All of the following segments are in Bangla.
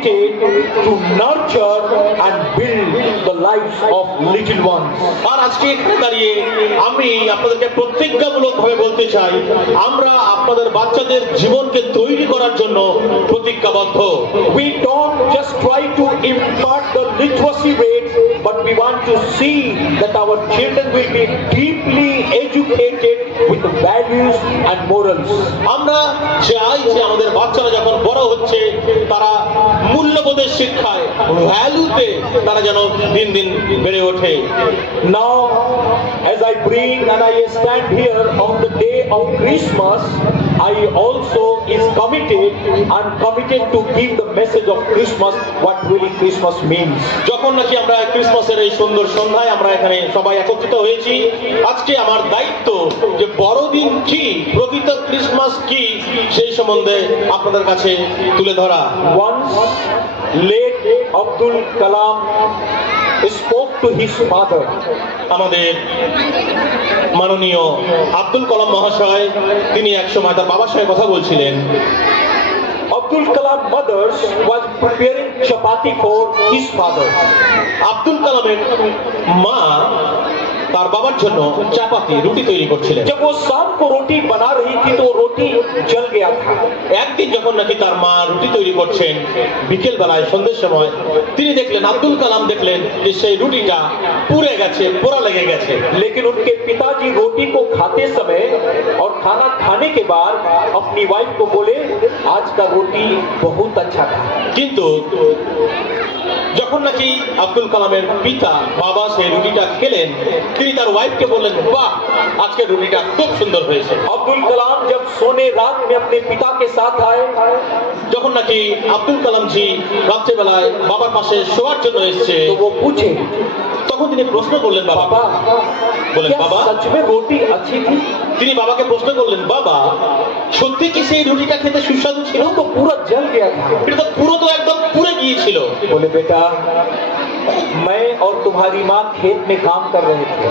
committed to nurture and build the lives of little ones. আর আজকে এখানে দাঁড়িয়ে আমি আপনাদেরকে প্রতিজ্ঞামূলকভাবে বলতে চাই, আমরা আপনাদের বাচ্চাদের জীবনকে তৈরি করার জন্য প্রতিজ্ঞাবদ্ধ। We don't just try to impart the literacy rate, but we want to see that our children will be deeply educated with the values and morals. আমরা চাই যে আমাদের বাচ্চারা যখন বড় হচ্ছে তারা মূল্যবোধের শিক্ষায়, ভ্যালুতে তারা যেন দিন দিন বেড়ে ওঠে। Now, as I bring and I stand here on the day of Christmas, I also is committed to give the message of Christmas, what really Christmas means. যখন নাকি আমরা ক্রিসমাসের এই সুন্দর সন্ধ্যায় আমরা এখানে সবাই একত্রিত হয়েছি, আজকে আমার দায়িত্ব যে বড়দিন কি, প্রকৃত ক্রিসমাস কি, সেই সম্বন্ধে আপনাদের কাছে তুলে ধরা। Once late Abdul Kalam spoke to his father. আমাদের মাননীয় আব্দুল কালাম মহাশয় তিনি এক সময় তার বাবার সঙ্গে কথা বলছিলেন। Abdul Kalam mothers was preparing chapati for his father. Abdul কালামের মা তার বাবার জন্য চাপাতি রুটি তৈরি করছিলেন। जब वो शाम को रोटी बना रही थी तो रोटी जल गया था। একদিন যখন নাকি তার মা রুটি তৈরি করছেন বিকেল বেলায় সন্ধ্যের সময়, তিনি দেখলেন, আব্দুল কালাম দেখলেন যে সেই রুটিটা পুড়ে গেছে, পোড়া লেগে গেছে। लेकिन उनके पिताजी रोटी को खाते समय और खाना खाने के बाद अपनी वाइफ को बोले, आज का रोटी बहुत अच्छा था। কিন্তু যখন নাকি আব্দুল কালামের পিতা বাবা সেই রুটিটা খেলেন, তিনি তার ওয়াইফকে বললেন, বাহ, আজকের রুটিটা খুব সুন্দর হয়েছে। अब्दुल कलाम जब सोने रात में अपने पिता के साथ आए, যখন নাকি আব্দুল কালাম জি রাত্রেবেলায় বাবার পাশে শোয়ার জন্য এসেছে, तो वो पूछे, তখন তিনি প্রশ্ন করলেন, বাবা, बाबा বলেন, क्या বাবা, सच में रोटी अच्छी थी? তিনি বাবাকে প্রশ্ন করলেন, বাবা, সত্যি কি সেই রুটিটা খেতে সুস্বাদু ছিল? वो तो पूरा जल गया था। এটা তো পুরো তো একদম পুড়ে গিয়েছিল। बोले, बेटा, मैं और तुम्हारी माँ खेत में काम कर रहे थे।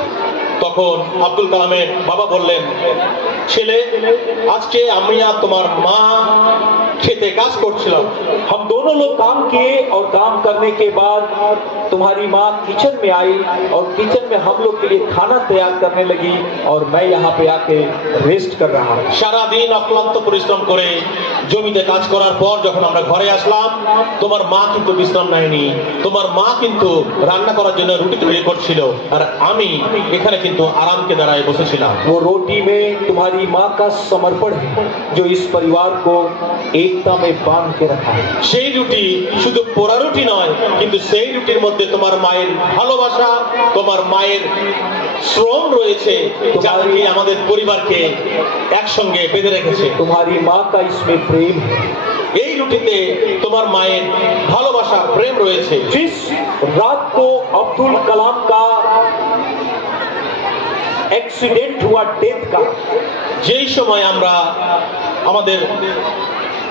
তখন আব্দুল কালামের বাবা বললেন, ছেলে, আজকে আমি আর তোমার মা খেতে কাজ করছিলাম। हम दोनों लोग काम किए और काम करने के बाद तुम्हारी माँ किचन में आई और किचन में हम लोग के लिए खाना तैयार करने लगी और मैं यहाँ पे आके रेस्ट कर रहा हूँ। সারাদিন অক্লান্ত পরিশ্রম করে জমিতে কাজ করার পর যখন আমরা ঘরে আসলাম, তোমার মা কিন্তু বিশ্রাম নেয়নি। তোমার মা কিন্তু রান্না করার জন্য রুটি তৈরি করছিল, আর আমি এখানে কিন্তু আরামকে দাঁড়ায় বসেছিলাম। वो रोटी में तुम्हारी माँ का समर्पण है जो इस परिवार को एकता में बांध के रखा है। সেই রুটি শুধু পোড়া রুটি নয়, কিন্তু সেই রুটির মধ্যে তোমার মায়ের ভালোবাসা, তোমার মায়ের শ্রম রয়েছে, যা নাকি আমাদের পরিবারকে একসঙ্গে বেঁধে রেখেছে। तुम्हारी माँ का इसमें प्रेम है। এই রুটিতে তোমার মায়ের ভালোবাসা, প্রেম রয়েছে। जिस रात को अब्दुल कलाम का एक्सीडेंट हुआ डेथ का, যেই সময় আমরা আমাদের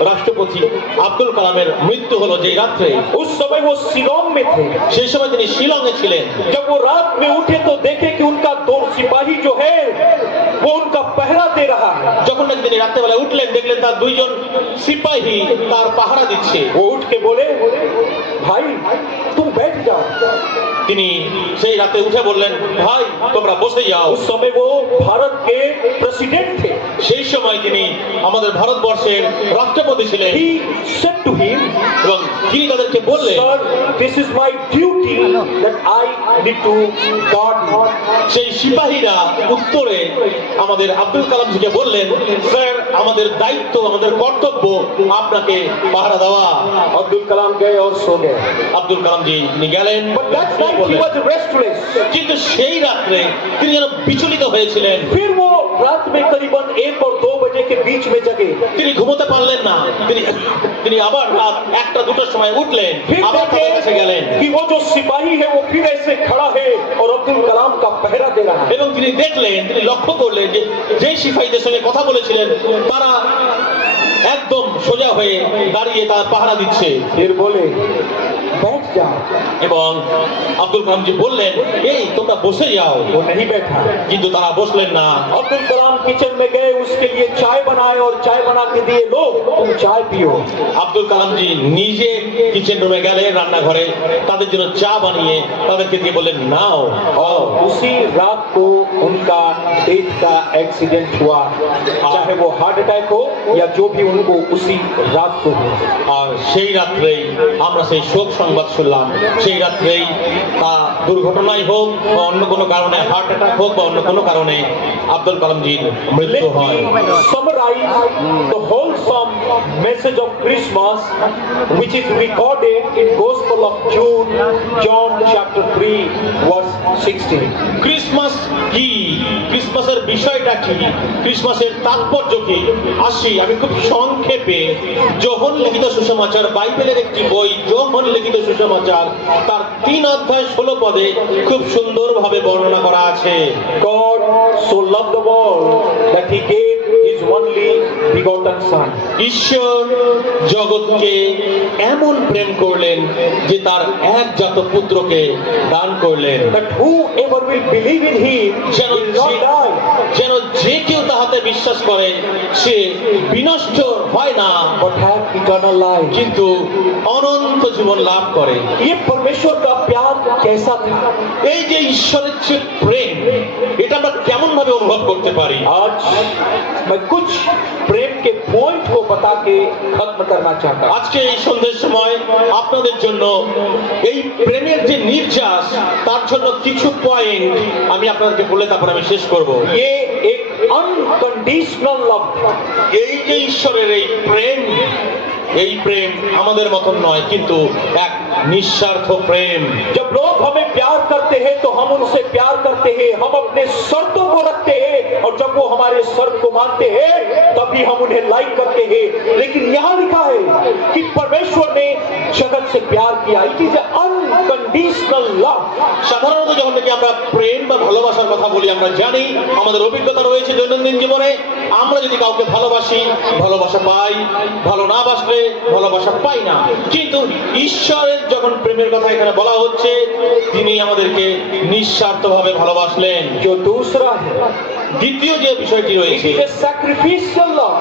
রাষ্ট্রপতি আব্দুল কালামের মৃত্যু হলো, যেই রাত্রে, उस समय वो शिलोंग में थे। সেই সময় তিনি শিলংয়ে ছিলেন। जब वो रात में उठे तो देखे कि उनका दो सिपाही जो है वो उनका पहरा दे रहा है। যখন নাকি তিনি রাত্রেবেলায় উঠলেন, দেখলেন তার দুইজন সিপাহী তার পাহারা দিচ্ছে। वो उठ के बोले, भाई तुम बैठ जाओ। তিনি সেই রাতে উঠে বললেন, ভাই তোমরা বসে যাও। उस समय वो भारत के प्रेसिडेंट थे। সেই সময় তিনি আমাদের ভারতবর্ষের রাষ্ট্রপতি ছিলেন। He said to him, এবং তিনি তাদেরকে বললেন, sir, this is my duty that I need to guard you. সেই সিপাহীরা উত্তরে আমাদের আব্দুল কালাম জিকে বললেন, স্যার, আমাদের দায়িত্ব, আমাদের কর্তব্য আপনাকে পাহারা দেওয়া। अब्दुल कलाम गए और सो गए। আব্দুল কালাম জি তিনি গেলেন, But that night he was restless. কিন্তু সেই রাত্রে তিনি যেন বিচলিত হয়েছিলেন। फिर वो रात में करीबन 1 और 2 बजे के बीच में जगे। তিনি ঘুমোতে পারলেন না। তিনি আবার রাত 1টা-2টার সময় উঠলেন, फिर আবার তাদের কাছে देखे গেলেন कि वो जो सिपाही है वो फिर ऐसे खड़ा है और अब्दुल कलाम का पहरा दे रहा है। এবং তিনি দেখলেন, তিনি লক্ষ্য করলেন যে যে সিপাহীদের সঙ্গে কথা বলেছিলেন তারা একদম সোজা হয়ে দাঁড়িয়ে তার পাহারা দিচ্ছে। फिर बोले बैठ जाओ। এবং আব্দুল কালামজি বললেন, এই তোমরা বসে যাও। वो नहीं बैठा। কিন্তু তারা বসলেন না। अब्दुल कलाम किचन में गए, उसके लिए चाय बनाए और चाय बना के दिए, लो तुम चाय पियो। আব্দুল কালামজি নিজে কিচেন রুমে গেলেন, রান্নাঘরে তাদের জন্য চা বানিয়ে তাদেরকে দিয়ে বললেন, নাও। और उसी रात को उनका डेथ का एक्सीडेंट हुआ, चाहे वो हार्ट अटैक हो या जो भी उनको उसी रात को हो। আর সেই রাত্রেই আমরা সেই শোক সংবাদ শুনলাম। সেই রাত্রেই তা দুর্ঘটনাই হোক বা অন্য কোনো কারণে, হার্ট অ্যাটাক হোক বা অন্য কোনো কারণে আব্দুল কালামজির মৃত্যু Let হয়। me summarize the wholesome message of Christmas, which is recorded in Gospel of Jude, John chapter 3, verse 16. Christmas কি, ক্রিসমাসের বিষয়টা কি, ক্রিসমাসের তাৎপর্য কি, আসি আমি খুব সংক্ষেপে। যোহন লিখিত সুসমাচার, বাইবেলের একটি বই, যোহন লিখিত সুসমাচার, তার 3 অধ্যায় 16 পদে খুব সুন্দরভাবে বর্ণনা করা আছে। God so loved the world that he gave his only begotten son. ঈশ্বর জগৎকে এমন প্রেম করলেন যে তার একজাত পুত্রকে দান করলেন, That whoever will believe in him যেন will not die, যেন যে কেউ তাহাতে বিশ্বাস করে সে বিনষ্ট হয় না, but have eternal life. কিন্তু অনন্ত জীবন লাভ করে। ये परमेश्वर का प्यार कैसा था? এই যে ঈশ্বরের যে প্রেম, এটা আমরা কেমন ভাবে অনুভব করতে পারি? आज मैं कुछ प्रेम के पॉइंट को बता के खत्म करना चाहता हूं। আজকে এই সন্ধ্যের সময় আপনাদের জন্য এই প্রেমের যে নির্যাস, তার জন্য কিছু পয়েন্ট আমি আপনাদেরকে বলে তারপর আমি শেষ করব। ये एक अनकंडीशनल लव था। এই যে ঈশ্বরের এই প্রেম, এই প্রেম আমাদের মতন নয়, কিন্তু এক নিঃস্বার্থ প্রেম। जब लोग हमें प्यार करते हैं तो हम उनसे प्यार करते हैं, हम अपने शर्तों को रखते हैं, और जब वो हमारे शर्त को मानते हैं तभी हम उन्हें लाइक करते हैं। लेकिन यहाँ लिखा है कि परमेश्वर ने जगत से प्यार किया। It is unconditional love. সাধারণত যখন নাকি আমরা প্রেম বা ভালোবাসার কথা বলি, আমরা জানি, আমাদের অভিজ্ঞতা রয়েছে দৈনন্দিন জীবনে, আমরা যদি কাউকে ভালোবাসি, ভালোবাসা পাই, ভালো না বাসলে ভালোবাসা পাই না। কিন্তু ঈশ্বরের যখন প্রেমের কথা এখানে বলা হচ্ছে, তিনি আমাদেরকে নিঃস্বার্থভাবে ভালোবাসলেন। जो दूसरा है, দ্বিতীয় যে বিষয়টি इट রয়েছে, इज ए सैक्रिफिशियल लव।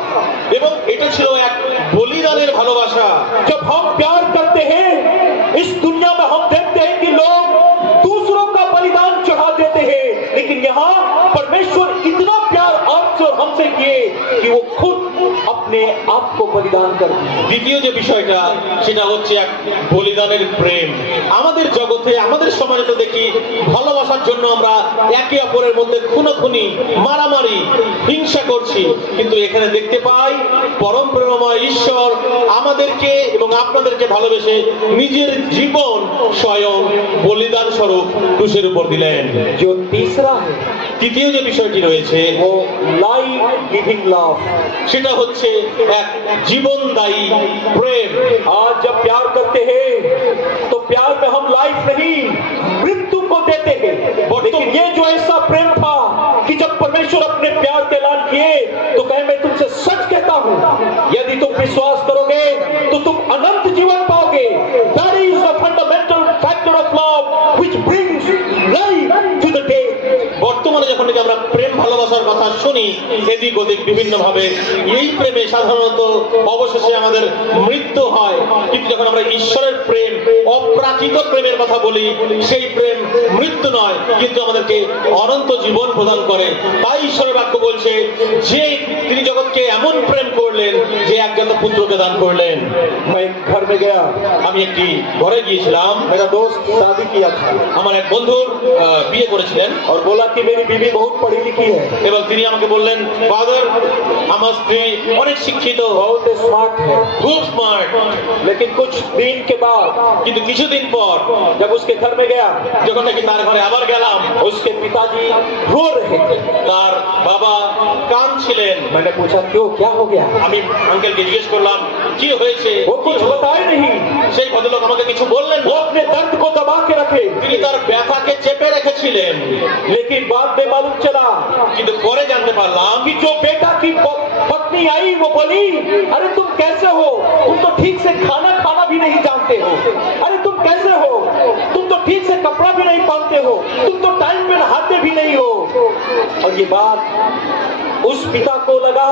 এবং এটা ছিল এক বলিদানের ভালোবাসা। जब हम प्यार करते हैं, इस दुनिया में हम देखते हैं कि लोग दूसरों का बलिदान चढ़ा देते हैं, लेकिन यहाँ परमेश्वर इतना प्यार आपसे और हमसे किए कि वो खुद अपने आप को बलिदान कर दिए। দ্বিতীয় যে বিষয়টা, সেটা হচ্ছে এক বলিদানের প্রেম। আমাদের জগতে, আমাদের সমাজে তো দেখি ভালোবাসার জন্য আমরা একে অপরের মধ্যে খুনোখুনি, মারামারি, হিংসা করছি, কিন্তু এখানে দেখতে পাই পরম প্রেমময় ঈশ্বর আমাদেরকে এবং আপনাদেরকে ভালোবেসে নিজের জীবন স্বয়ং বলিদান স্বরূপ ক্রুশের উপর দিলেন। जो तीसरा है, তৃতীয় যে বিষয়টি রয়েছে, वो लाइफ गिविंग लव। সেটা হচ্ছে এক জীবনদায়ী প্রেম। आज जब प्यार करते हैं तो प्यार में हम लाइफ नहीं, मृत्यु को देते हैं। लेकिन ये जो ऐसा प्रेम था कि जब परमेश्वर अपने प्यार के ऐलान किए तो कहे, मैं तुमसे सच कहता हूं, यदि तुम विश्वास करोगे तो तुम अनंत जीवन पाओगे। That is the fundamental factor of love which brings life to the day। বর্তমানে যখন নাকি আমরা প্রেম ভালোবাসার কথা শুনি এদিক ওদিক বিভিন্ন ভাবে, এই প্রেমে সাধারণত অবশেষে আমাদের মৃত্যু হয়। কিন্তু যখন আমরা ঈশ্বরের প্রেম, অপ্রাকৃত প্রেমের কথা বলি, সেই প্রেম মৃত্যু নয়, কিন্তু আমাদেরকে অনন্ত জীবন প্রদান করে। তাই ঈশ্বরের বাক্য বলছে যে তিনি জগৎকে এমন প্রেম করলেন যে একজাত পুত্রকে দান করলেন। मैं एक घर में गया, আমি একটি ঘরে গিয়েছিলাম, मेरा दोस्त शादी किया था আমার এক বন্ধুর বিয়ে করেছিলেন, और बोला कि मेरी बीवी बहुत पढ़ी लिखी है, এবং তিনি আমাকে বললেন, ফাদার, আমার স্ত্রী অনেক শিক্ষিত, बहुत स्मार्ट है। খুব স্মার্ট। लेकिन कुछ दिन के बाद কিন্তু কিছুদিন পর जब उसके घर में गया, যখন নাকি তার ঘরে আবার গেলাম, उसके पिताजी रो रहे थे। তার বাবা কাঁদছিলেন। मैंने पूछा, क्यों, क्या हो गया? আমি আঙ্কেলকে জিজ্ঞেস করলাম কি হয়েছে। वो कुछ बताए नहीं, সেই ভদ্রলোক আমাকে কিছু বললেন वो না। अपने दर्द को दबा के थे, তিনি তার ব্যথাকে চেপে রেখেছিলেন। लेकिन बाद में मालूम चला কিন্তু পরে জানতে পারলাম कि जो बेटा की पत्नी आई वो बोली, अरे तुम कैसे हो, तुम तो ठीक से खाना खाना भी नहीं जानते हो, अरे तुम कैसे हो, तुम तो ठीक से कपड़ा भी नहीं पहनते हो, तुम तो टाइम पे नहाते भी नहीं हो। और ये बात उस पिता को लगा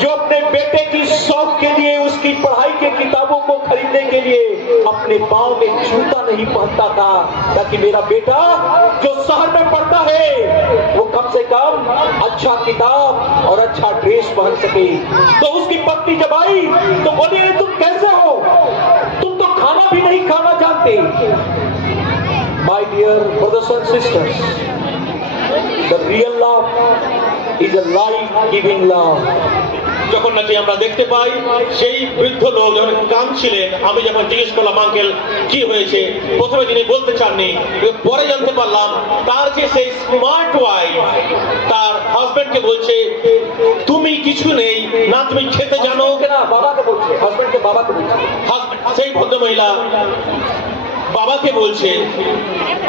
जो अपने बेटे की शौक के लिए, उसकी पढ़ाई के किताबों को खरीदने के लिए अपने पांव में जूता नहीं पहनता था, ताकि मेरा बेटा जो शहर में पढ़ता है वो कम से कम अच्छा किताब और अच्छा ड्रेस पहन सके। तो उसकी पत्नी जब आई तो बोली, अरे तुम कैसे हो, तुम तो खाना भी नहीं खाना जानते। My dear brothers and sisters, the real love is a life-giving love. যখন নাকি আমরা দেখতে পাই সেই বৃদ্ধ লোক যখন কাঁদছিলেন, আমি যখন জিজ্ঞেস করলাম আঙ্কেল কি হয়েছে, প্রথমে তিনি বলতে চাননি, কিন্তু পরে জানতে পারলাম তার যে সেই স্মার্ট ওয়াইফ তার হাজবেন্ডকে বলছে তুমি কিছু নেই না, তুমি খেতে জানো। ना बाबा को बोलছে, হাজবেন্ড के बाबा को बोलছে। সেই ভদ্রমহিলা বাবাকে বলছে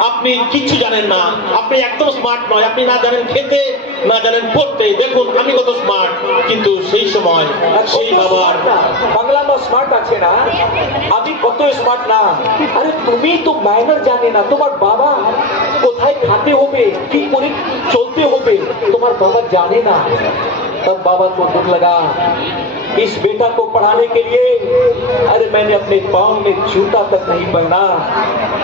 আপনি কিচ্ছু জানেন না, আপনি একদম স্মার্ট নয়, আপনি না জানেন খেতে না জানেন পড়তে, দেখুন আমি কত স্মার্ট। কিন্তু সেই সময় সেই বাবার বাংলা মা স্মার্ট আছে না, আমি কত স্মার্ট না, আরে তুমি তো ম্যানার জানে না, তোমার বাবা কোথায় খাতে হবে, কি করে চলতে হবে তোমার বাবা জানে না। तब बाबा को दुख लगा, इस बेटा को पढ़ाने के लिए अरे मैंने अपने पांव में जूता तक नहीं पहना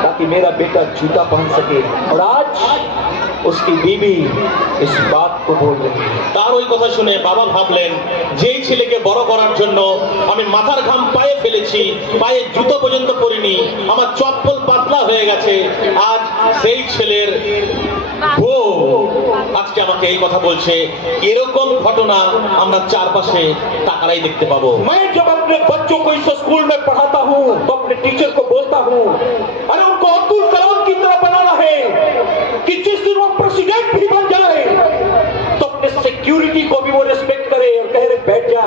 ताकि मेरा बेटा जूता पहन सके। और आज उसकी बीवी इस बात को बोल रही है। তার ওই কথা শুনে বাবা ভাবলেন যেই ছেলেকে বড় করার জন্য আমি মাথার ঘাম পায়ে ফেলেছি, পায়ে জুতো পর্যন্ত পরিনি, আমার চপ্পল পাতলা হয়ে গেছে, আজ সেই ছেলের বউ আজকে আমাকে এই কথা বলছে। এরকম ঘটনা আমরা চারপাশে তাকারাই দেখতে পাবো। मैं जब अपने बच्चों को इस स्कूल में पढ़ाता हूँ तो अपने टीचर को बोलता हूँ, अरे उनको अब्दुल कलाम की तरह बनाना है कि जिस दिन वो प्रेसिडेंट भी बन जाए तो अपने सिक्योरिटी को भी वो रिस्पेक्ट करे और कह रहे बैठ जा,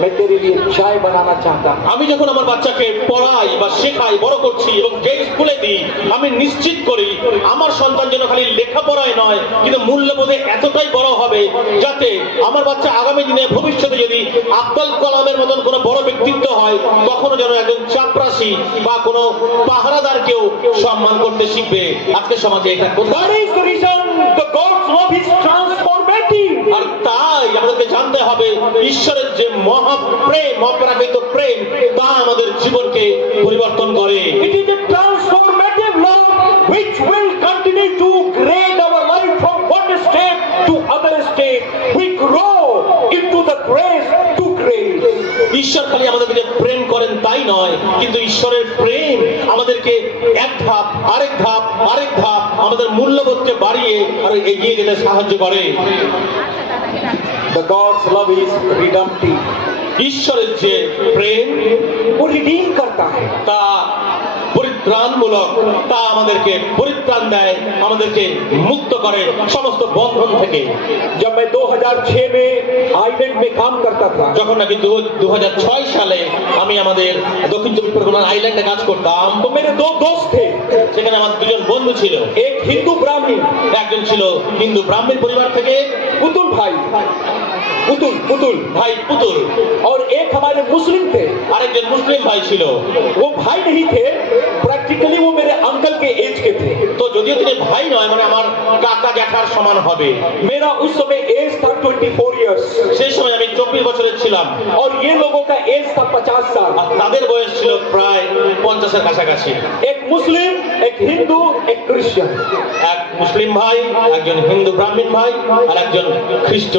मैं तेरे लिए चाय बनाना चाहता हूँ। আমি যখন আমার বাচ্চাকে পড়াই বা শেখাই, বড় করছি এবং যে স্কুলে দিই, আমি নিশ্চিত করি আমার সন্তান যেন খালি লেখাপড়ায় নয় কিন্তু মূল্যবোধে এতটাই বড় হবে যাতে আমার বাচ্চা আগামী দিনে ভবিষ্যতে যদি আব্দুল কালামের মতন কোনো বড় ব্যক্তিত্ব হয় তখনও যেন একজন চাপরাশি বা কোনো পাহারাদারকেও সম্মান করতে শিখবে। আজকে সমাজে এটা কোথায়? That is the reason the God's love is transformative. আর তাই আমাদেরকে জানতে হবে ঈশ্বরের যে মহাপ্রেম, অপরাকৃত প্রেম তা আমাদের জীবনকে পরিবর্তন করে। It is a transformative love which will continue to grade our life from one step to other step. We grow into the grace to grace. ঈশ্বর খালি আমাদেরকে যে প্রেম করেন তাই নয়, কিন্তু ঈশ্বরের প্রেম আমাদেরকে এক ধাপ আরেক ধাপ আরেক ধাপ আমাদের মূল্যবোধকে বাড়িয়ে আর এগিয়ে যেতে সাহায্য করে। The God's love is redemptive. ঈশ্বরের যে প্রেম वो रिडीम करता है। তা পরিত্রাণমূলক, তা আমাদেরকে পরিত্রাণ দেয়, আমাদেরকে মুক্ত করে সমস্ত বন্ধন থেকে। जब मैं 2006 में आइलैंड में काम करता था, যখন নাকি 2006 সালে আমি আমাদের দক্ষিণ চব্বিশ পরগনার আইল্যান্ডে কাজ করতাম, तो मेरे दो दोस्त थे, সেখানে আমার দুজন বন্ধু ছিল। एक हिंदू ब्राह्मण, একজন ছিল হিন্দু ব্রাহ্মণ পরিবার থেকে पुतुल भाई, पुतुल ভাই পুতুল, और एक हमारे मुस्लिम थे। আরেকজন মুসলিম ভাই ছিল। वो भाई नहीं थे, प्रैक्टिकली वो मेरे अंकल के एज के थे। তো যদিও তিনি ভাই নয়, মানে আমার কাকা জ্যাঠার সমান হবে। मेरा उस समय एज था 24 इयर्स সেই সময় আমি 24 বছরের ছিলাম और ये लोगों का एज था 50 साल। আর তাদের বয়স ছিল প্রায় 50-এর কাছাকাছি। एक मुस्लिम, एक हिंदू, एक क्रिश्चियन। এক মুসলিম ভাই, একজন হিন্দু ব্রাহ্মণ ভাই আর একজন খ্রিস্ট।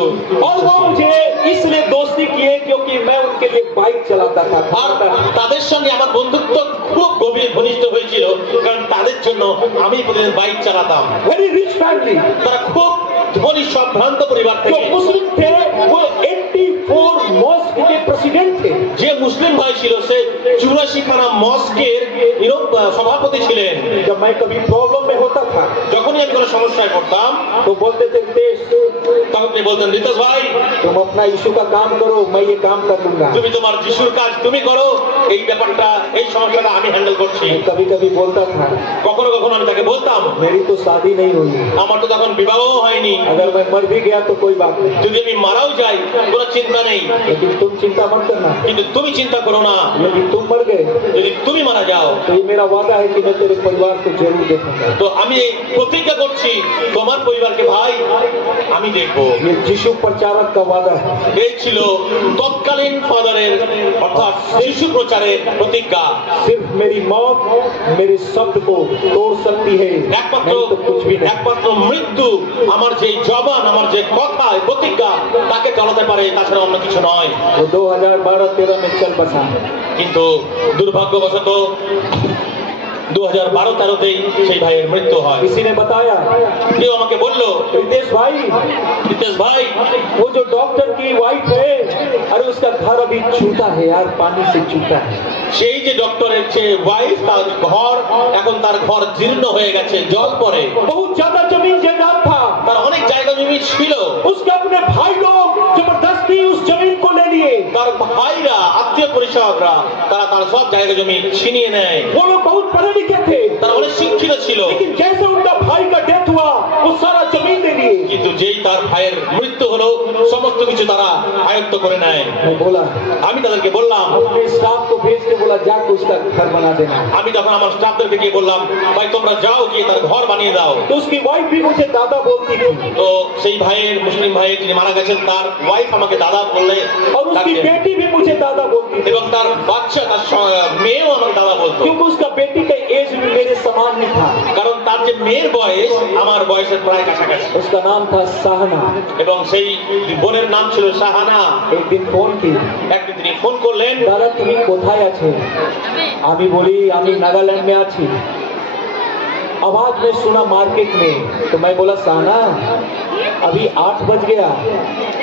और वो मुझे इसलिए दोस्ती किए क्योंकि मैं उनके लिए बाइक चलाता था। আর তাদের সঙ্গে আমার বন্ধুত্ব খুব গভীর ঘনিষ্ঠ হয়েছিল, কারণ তাদের জন্য আমি প্রতিদিন বাইক চালাতাম। Very rich family. তারা খুব ধনী সম্ভ্রান্ত পরিবার जो থেকে। मुस्लिम थे वो 84 मॉस्क के प्रेसिडेंट थे। যে মুসলিম ভাই ছিল, সে 84 খানা মস্কের সভাপতি ছিলেন। जब मैं कभी प्रॉब्लम में होता था যখনই আমি কোনো সমস্যায় পড়তাম तो बोलते थे रितेश তখন তিনি বলতেন, রিতেশ ভাই तुम अपना यीशु का काम करो, मैं ये काम कर लूंगा। তুমি তোমার যিশুর কাজ তুমি করো, এই ব্যাপারটা এই সমস্যাটা আমি হ্যান্ডেল করছি। मैं कभी कभी बोलता था কখনো কখনো আমি তাকে বলতাম, मेरी तो शादी नहीं हुई, আমার তো তখন বিবাহ হয়নি, अगर मैं मर भी गया तो कोई बात नहीं, যদি আমি মারাও যাই কোনো চিন্তা নেই, लेकिन तुम चिंता मत करना, কিন্তু তুমি চিন্তা করো না, यदि तुम मर गए যদি তুমি मारा যাও तो ये मेरा वादा है कि मैं तेरे परिवार को जरूर देखूंगा। তো আমি প্রতিজ্ঞা করছি তোমার পরিবারকে ভাই আমি দেখবো। ये यीशु प्रचारक का वादा है। এই ছিল তৎকালীন ফাদারের অর্থাৎ যিশু প্রচারের প্রতিজ্ঞা। सिर्फ मेरी मौत मेरे शब्द को तोड़ सकती है, একমাত্র नहीं तो कुछ भी नहीं। একমাত্র মৃত্যু আমার যে জবান, আমার যে কথা, এই প্রতিজ্ঞা তাকে চালাতে পারে, তাছাড়া অন্য কিছু নয়। वो 2012-13 में चल बसा। কিন্তু দুর্ভাগ্যবশত 2012-13তেই সেই ভাইয়ের মৃত্যু হয়। किसी ने बताया, কেউ আমাকে বললো, रितेश भाई রিতেশ ভাই वो जो डॉक्टर की वाइफ है, अरे उसका घर अभी चूता है यार, पानी से चूता है। সেই যে ডক্টরের যে ওয়াইফ, তার ঘর এখন তার ঘর জীর্ণ হয়ে গেছে, জল পড়ে। बहुत ज्यादा जमीन जायदाद था, তার অনেক জায়গা জমি ছিল, उसके अपने भाई लोग जबरदस्ती उस जमीन को ले लिए। তার ভাইরা আত্মীয় পরিষদরা তারা তার সব জায়গা জমি ছিনিয়ে নেয়। वो लोग बहुत पढ़े लिखे थे, তারা অনেক শিক্ষিত ছিল, लेकिन जैसे उनका भाई का डेथ हुआ वो सारा जमीन ले लिए। কিন্তু যেই তার ভাইয়ের মৃত্যু হলো সমস্ত কিছু তারা আয়ত্ত করে নেয়। मैं बोला, আমি তাদেরকে বললাম, अपने स्टाफ को भेज के बोला जाके उसका घर बना देना। আমি তখন আমার স্টাফদেরকে গিয়ে বললাম, ভাই তোমরা যাও গিয়ে তার ঘর বানিয়ে দাও। तो उसकी वाइफ भी मुझे दादा बोलती थी, তো সেই ভাইয়ের, মুসলিম ভাইয়ের যিনি মারা গেছেন, তার ওয়াইফ আমাকে দাদা বললে, और उसकी बेटी भी मुझे दादा बोलती थी, এবং তার বাচ্চা, তার মেয়েও আমাকে দাদা বলতো। क्योंकि उसका बेटी का एज भी मेरे समान ही था। কারণ তার যে মেয়ের বয়স আমার বয়সের প্রায় কাছাকাছি, उसका नाम था साहना। এবং সেই বোনের নাম ছিল শাহানা। एक दिन फोन की, একদিন তিনি ফোন করলেন, दादा তুমি কোথায় আছো? আমি বলি আমি नागालैंड में আছি। आवाज में सुना मार्केट में, तो मैं बोला साहना अभी 8 बज गया,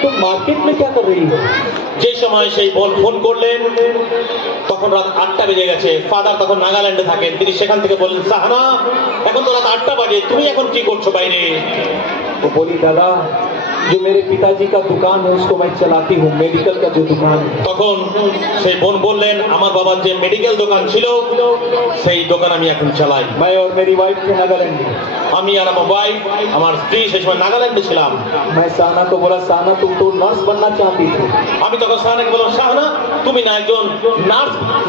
तुम मार्केट में क्या कर रही हो? যে সময় সেই বোন ফোন করলেন তখন রাত 8টা বেজে গেছে। ফাদার তখন নাগাল্যান্ডে থাকেন, তিনি সেখান থেকে বললেন, শাহানা এখন তো রাত 8টা বাজে, তুমি এখন কি করছো বাইরে? वो बोली दादा जो मेरे पिताजी का दुकान है उसको मैं चलाती हूँ, मेडिकल का जो दुकान है। তখন সেই বোন বললেন, আমার বাবার যে মেডিকেল দোকান ছিল সেই দোকান আমি এখন চালাই। मैं और मेरी वाइफ थे नागालैंड में। আমি আর আমার ওয়াইফ, আমার স্ত্রী সেই সময় নাগাল্যান্ডে ছিলাম। मैं साहना को बोला साहना तुम तो नर्स बनना चाहती थी। আমি তখন শাহানাকে বললাম, শাহানা তুমি না একজন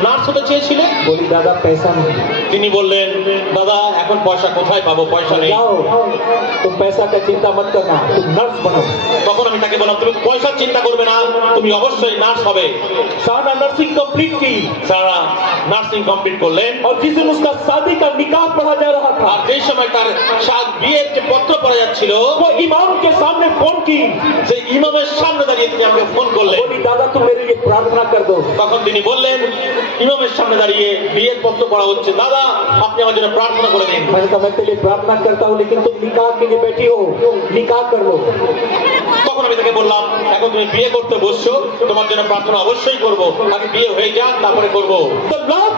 নার্স হতে চেয়েছিলে? बोली दादा पैसा नहीं। তিনি বললেন, দাদা এখন পয়সা কোথায় পাবো, পয়সা নেই। जाओ तुम पैसा का चिंता मत करना, तुम नर्स बनो। তখন আমি তাকে বললাম, তুমি পয়সার চিন্তা করবে না, তুমি অবশ্যই নার্স হবে। साहना नर्सिंग कंप्लीट की, সারা নার্সিং কমপ্লিট করলেন। और जिस दिन उसका शादी का निकाह पढ़ा जा रहा था, আর যেই সময় তার বিয়ের যে পত্র পড়া যাচ্ছিল, वो इमाम के सामने फोन की, সেই ইমামের সামনে দাঁড়িয়ে তিনি আমাকে ফোन করলেন। बोली दादा तुम मेरे लिए प्रार्थना कर दो। তখন তিনি বললেন, ইমামের সামনে দাঁড়িয়ে বিয়ের পত্র পড়া হচ্ছে, দাদা আপনি আমার জন্য প্রার্থনা করে দিন। मैंने कहा मैं तेरे लिए प्रार्थना करता हूँ, लेकिन तुम निकाह के लिए बैठी हो, निकाह कर लो। তখন আমি তাকে বললাম, এখন তুমি বিয়ে করতে বসছো, তোমার জন্য প্রার্থনা অবশ্যই করবো, আগে বিয়ে হয়ে যাক তারপরে করবো। The love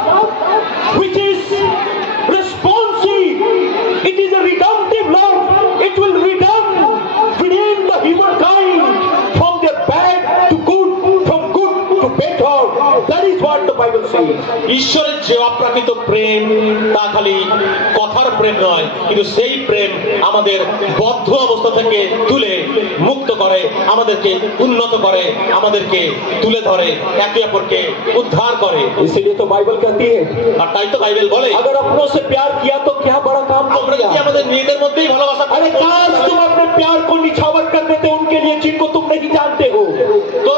which is responsive, it is a redemptive love. It will redeem the humankind from their bad to good, from good to better. That is what the Bible says. ঈশ্বরের যে অপ্রাকৃত প্রেম তা খালি কথার প্রেম নয়, কিন্তু সেই প্রেম আমাদের বদ্ধ অবস্থা থেকে তুলে মুক্ত করে, আমাদেরকে উন্নত করে, আমাদেরকে তুলে ধরে, একে অপরকে উদ্ধার করে। इसलिए तो बाइबल कहती है, আর তাই তো বাইবেল বলে, अगर अपनों से प्यार किया तो क्या बड़ा काम कर আমরা যদি दिया। আমাদের নিজেদের মধ্যেই ভালোবাসা अरे काश तुम अपने प्यार को निछावर कर देते उनके लिए जिनको तुम नहीं जानते हो। তো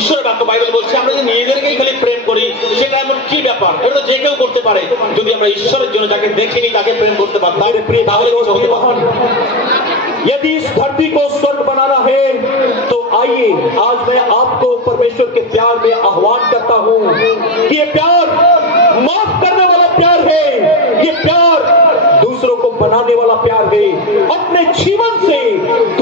ঈশ্বরের বাক্য বাইবেল বলছে আমরা যদি নিজেদেরকেই খালি প্রেম করি, সেটা এমন কি ব্যাপার? এটা তো যে কেউ করতে পারে। যদি আমরা ঈশ্বরের জন্য যাকে দেখিনি তাকে প্রেম করতে পারতাম, मेरे प्रिय তাহলে भाइयों কিছু और হতে পারত। बहन, यदि इस धरती को स्वर्ग बनाना है तो आइए आज मैं आपको परमेश्वर के प्यार में आह्वान करता हूँ कि ये प्यार माफ करने वाला प्यार है, ये प्यार दूसरों को बनाने वाला प्यार है। अपने जीवन से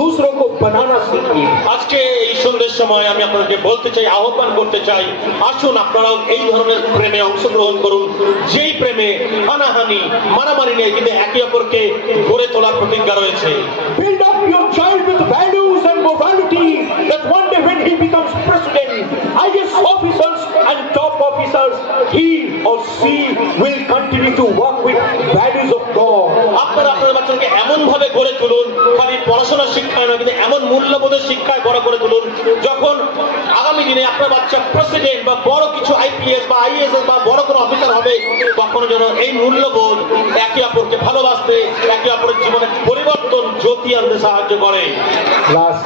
दूसरों को बनाना सीखिए। আজকে এই সন্ধ্যের সময় আমি আপনাদেরকে বলতে চাই, আহ্বান করতে চাই, আসুন আপনারাও এই ধরনের প্রেমে অংশগ্রহণ করুন, যেই প্রেমে হানাহানি মারামারি নেই, কিন্তু একে অপরকে গড়ে তোলার প্রতিজ্ঞা রয়েছে। Build up your child with values and morality, that one day when he becomes president, IAS officers and top officers, he or she will continue to work with values of God. আপনারা আপনাদের বাচ্চাকে এমন ভাবে গড়ে তুলুন, খালি পড়াশোনার শিক্ষায় নয়, কিন্তু এমন মূল্যবোধের শিক্ষায় বড় করে তুলুন, যখন আগামী দিনে আপনার বাচ্চা প্রেসিডেন্ট বা বড় কিছু আইপিএস বা আইএএস বা বড় কোনো অফিসার হবে, তখন যেন এই মূল্যবোধ একে অপরকে ভালোবাসতে, একে অপরের জীবনে পরিবর্তন জ্যোতি আনতে সাহায্য করে। Last,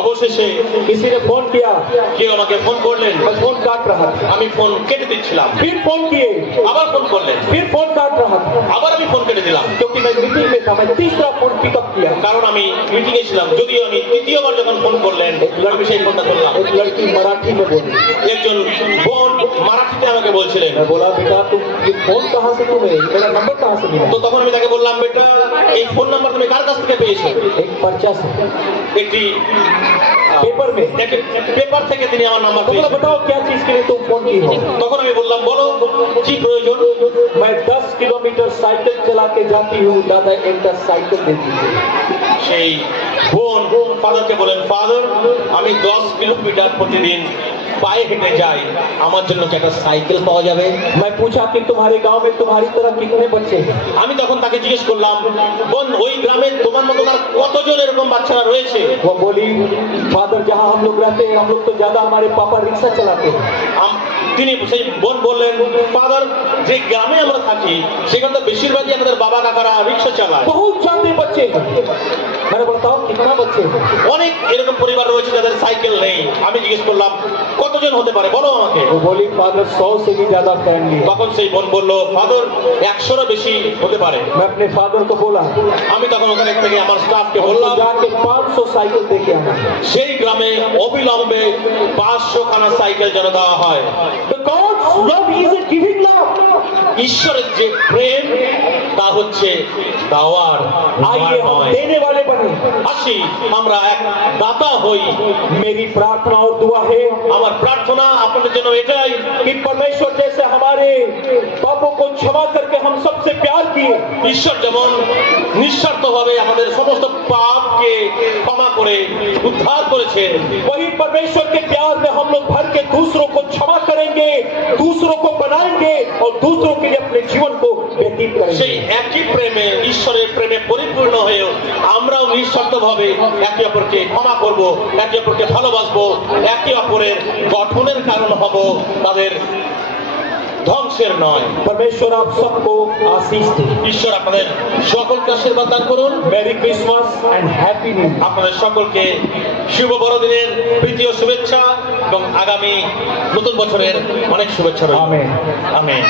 অবশেষে किसी ने फोन किया, কেউ আমাকে ফোন করলেন, मैं फोन काट रहा था, আমি ফোন কেটে দিচ্ছিলাম, फिर फोन किए, আবার ফোন করলেন, फिर फोन काट रहा था, আবার আমি ফোন কেটে দিলাম, क्योंकि मैं मीटिंग में था, मैं तीसरा फोन पिकअप किया। কারণ আমি মিটিংয়ে ছিলাম। যদিও আমি তৃতীয়বার যখন ফোন করলেন, আমি সেই ফোনটা করলাম। एक लड़की मराठी में बोली, একজন বোন মারাঠিতে আমাকে বলছিলেন। मैं बोला बेटा तुम ये फोन कहाँ से तुम्हें, मेरा नंबर कहाँ से मिला? তো তখন আমি তাকে বললাম, বেটা এই ফোন নাম্বার তুমি কার কাছ থেকে পেয়েছো? एक पर्चा से, একটি पेपर में। একটি পেপার থেকে তিনি আমার নাম্বার तो बोला পেয়েছেন। बताओ क्या चीज के लिए तुम फोन की हो? তখন আমি বললাম, বলো কি প্রয়োজন? मैं 10 किलोमीटर साइकिल चला के जाती हूँ, दादा एक साइकिल दे दीजिए। সেই বোন ফাদারকে বলেন, ফাদার আমি 10 কিলোমিটার প্রতিদিন পায়ে হেঁটে যাই, আমার জন্য কি একটা সাইকেল পাওয়া যাবে? मैं पूछा कि तुम्हारे गांव में तुम्हारी तरह कितने बच्चे हैं? আমি তখন তাকে জিজ্ঞেস করলাম, বোন ওই গ্রামে তোমার মতো আর কতজন এরকম বাচ্চারা রয়েছে? वो बोली फादर जहाँ हम लोग रहते हैं हम लोग तो ज्यादा हमारे पापा रिक्शा चलाते हैं। তিনি সেই বোন বললেন, ফাদার যে গ্রামে আমরা থাকি সেখানে তো বেশিরভাগই আমাদের বাবা কাকারা রিক্সা চালায়। बहुत ज्यादा बच्चे हैं। मैंने बताओ कितना बच्चे हैं? অনেক এরকম পরিবার রয়েছে যাদের সাইকেল নেই। আমি জিজ্ঞেস করলাম, কতজন হতে পারে বলো আমাকে? वो बोली फादर 100 से भी ज्यादा फैमिली है। তখন সেই বোন বলল, ফাদার 100-এরও বেশি হতে পারে। मैं अपने फादर को बोला আমি তখন ওখানে থেকে আমার স্টাফকে बोला বললাম, जाके 500 साइकिल दे के आना। সেই গ্রামে অবিলম্বে 500 খানা সাইকেল যেন দেওয়া হয়। The God's love is a giving love. ঈশ্বরের যে প্রেম তা হচ্ছে দেওয়ার, आइए हम নয়। देने वाले बने। আসি আমরা এক দাতা হই। मेरी प्रार्थना और दुआ है আমার প্রার্থনা আপনাদের জন্য এটাই, कि परमेश्वर जैसे हमारे पापों को क्षमा करके हम सबसे प्यार किए, ঈশ্বর যেমন নিঃস্বার্থভাবে আমাদের সমস্ত পাপকে ক্ষমা করে উদ্ধার করেছেন, वही परमेश्वर के प्यार में हम लोग भर के दूसरों को क्षमा करेंगे, दूसरों को बनाएंगे और दूसरों के लिए अपने जीवन को व्यतीत সেই करेंगे। একই প্রেমে, ঈশ্বরের প্রেমে পরিপূর্ণ হয়েও আমরাও নিঃস্বার্থভাবে একে অপরকে ক্ষমা করব, একে অপরকে ভালোবাসবো, একে অপরের গঠনের কারণ হব, তাদের ধ্বংসের নয়। परमेश्वर आप सबको आशीष दे। ঈশ্বর আপনাদের সকলকে আশীর্বাদ দান করুন। Merry Christmas and happy new year. আপনাদের সকলকে শুভ বড়দিনের প্রীতি ও শুভেচ্ছা এবং আগামী নতুন বছরের অনেক শুভেচ্ছা রইল। आमीन। আমেন।